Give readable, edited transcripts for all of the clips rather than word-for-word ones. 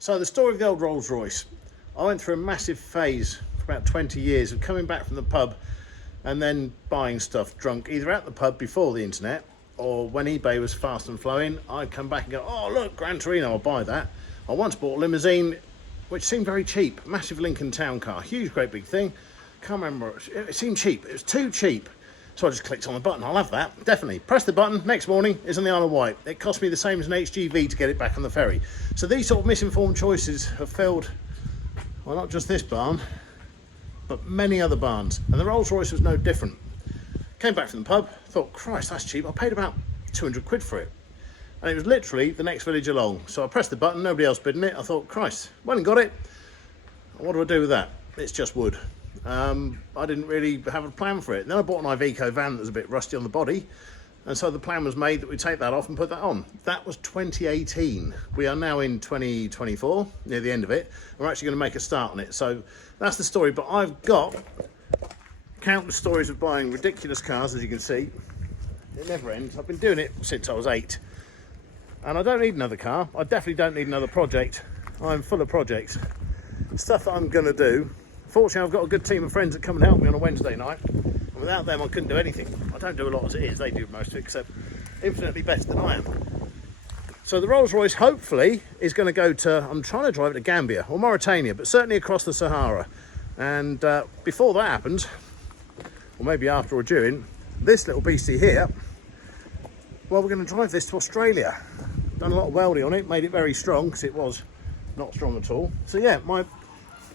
So the story of the old Rolls Royce. I went through a massive phase for about 20 years of coming back from the pub and then buying stuff drunk, either at the pub before the internet or when eBay was fast and flowing. I'd come back and go, oh look, Gran Torino, I'll buy that. I once bought a limousine which seemed very cheap, massive Lincoln Town car, huge great big thing. Can't remember, it seemed cheap, it was too cheap. So I just clicked on the button. I'll have that, definitely. Press the button, next morning, it's on the Isle of Wight. It cost me the same as an HGV to get it back on the ferry. So these sort of misinformed choices have filled, well, not just this barn, but many other barns. And the Rolls Royce was no different. Came back from the pub, thought, Christ, that's cheap. I paid about 200 quid for it. And it was literally the next village along. So I pressed the button, nobody else bidding it. I thought, Christ, went and got it. What do I do with that? It's just wood. I didn't really have a plan for it. And then I bought an Iveco van that was a bit rusty on the body, and so the plan was made that we'd take that off and put that on. That was 2018. We are now in 2024, near the end of it. We're actually going to make a start on it. So that's the story. But I've got countless stories of buying ridiculous cars, as you can see. It never ends. I've been doing it since I was 8, and I don't need another car. I definitely don't need another project. I'm full of projects, stuff that I'm going to do. Fortunately, I've got a good team of friends that come and help me on a Wednesday night. And without them, I couldn't do anything. I don't do a lot as it is. They do most of it, except infinitely better than I am. So the Rolls Royce, hopefully, is going to go to, I'm trying to drive it to Gambia or Mauritania, but certainly across the Sahara. And before that happens, or maybe after or during, this little beastie here, well, we're going to drive this to Australia. Done a lot of welding on it, made it very strong, because it was not strong at all. So yeah, my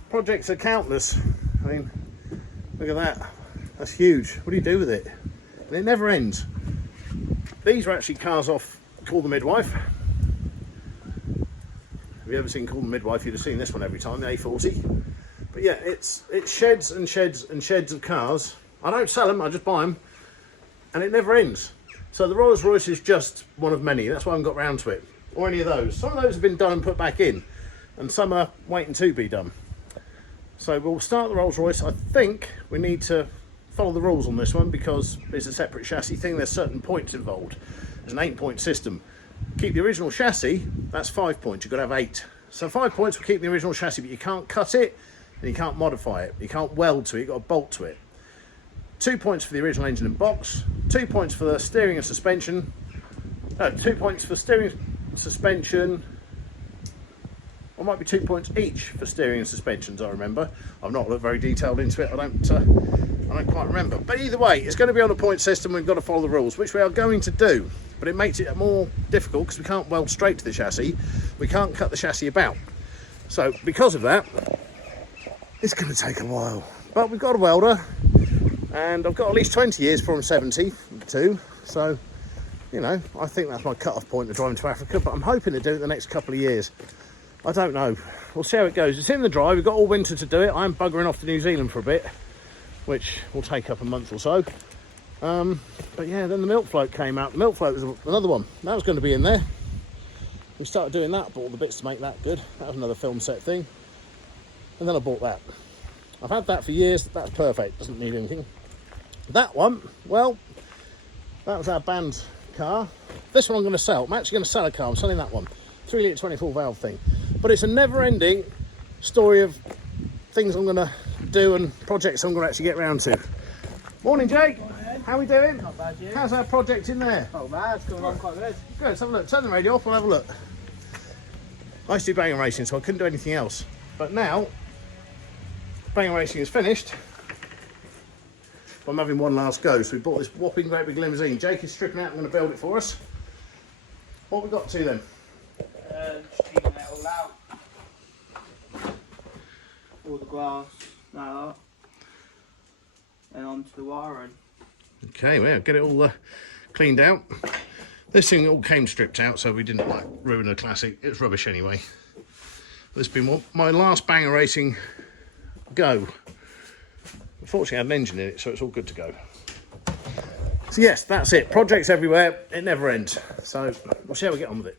projects are countless. I mean, look at that. That's huge. What do you do with it? And it never ends. These are actually cars off Call the Midwife. Have you ever seen Call the Midwife? You'd have seen this one every time, the A40. But yeah, it's sheds and sheds and sheds of cars. I don't sell them, I just buy them. And it never ends. So the Rolls Royce is just one of many. That's why I haven't got round to it. Or any of those. Some of those have been done and put back in, and some are waiting to be done. So we'll start the Rolls Royce. I think we need to follow the rules on this one because it's a separate chassis thing. There's certain points involved. There's an 8-point system. Keep the original chassis, that's 5 points. You've got to have 8. So 5 points will keep the original chassis, but you can't cut it and you can't modify it. You can't weld to it, you've got to bolt to it. 2 points for the original engine and box. 2 points for the steering and suspension. 2 points for steering, suspension. Or might be 2 points each for steering and suspensions, I remember. I've not looked very detailed into it, I don't quite remember. But either way, it's going to be on a point system. We've got to follow the rules, which we are going to do. But it makes it more difficult because we can't weld straight to the chassis. We can't cut the chassis about. So because of that, it's going to take a while. But we've got a welder, and I've got at least 20 years before I'm 72. So, you know, I think that's my cut-off point to driving to Africa. But I'm hoping to do it the next couple of years. I don't know. We'll see how it goes. It's in the dry. We've got all winter to do it. I'm buggering off to New Zealand for a bit, which will take up a month or so. But yeah, then the milk float came out. The milk float was another one. That was going to be in there. We started doing that, bought all the bits to make that good. That was another film set thing. And then I bought that. I've had that for years. That's perfect. Doesn't need anything. That one, well, that was our band car. This one I'm going to sell. I'm actually going to sell a car. I'm selling that one. 3-litre 24 valve thing. But it's a never-ending story of things I'm going to do and projects I'm going to actually get round to. Morning, Jake. Morning. How are we doing? Not bad, you? How's our project in there? Oh man, it's going along quite good. Good, let's have a look. Turn the radio off, we'll have a look. I used to do banger racing, so I couldn't do anything else. But now, banger racing is finished. I'm having one last go, so we bought this whopping great big limousine. Jake is stripping out and going to build it for us. What have we got to then? Just cleaning it all out. All the glass, that. And onto the wiring. Okay, well, get it all cleaned out. This thing all came stripped out, so we didn't like ruin a classic. It's rubbish anyway. This has been my last banger racing go. Unfortunately, I had an engine in it, so it's all good to go. So yes, that's it. Projects everywhere. It never ends. So we'll see how we get on with it.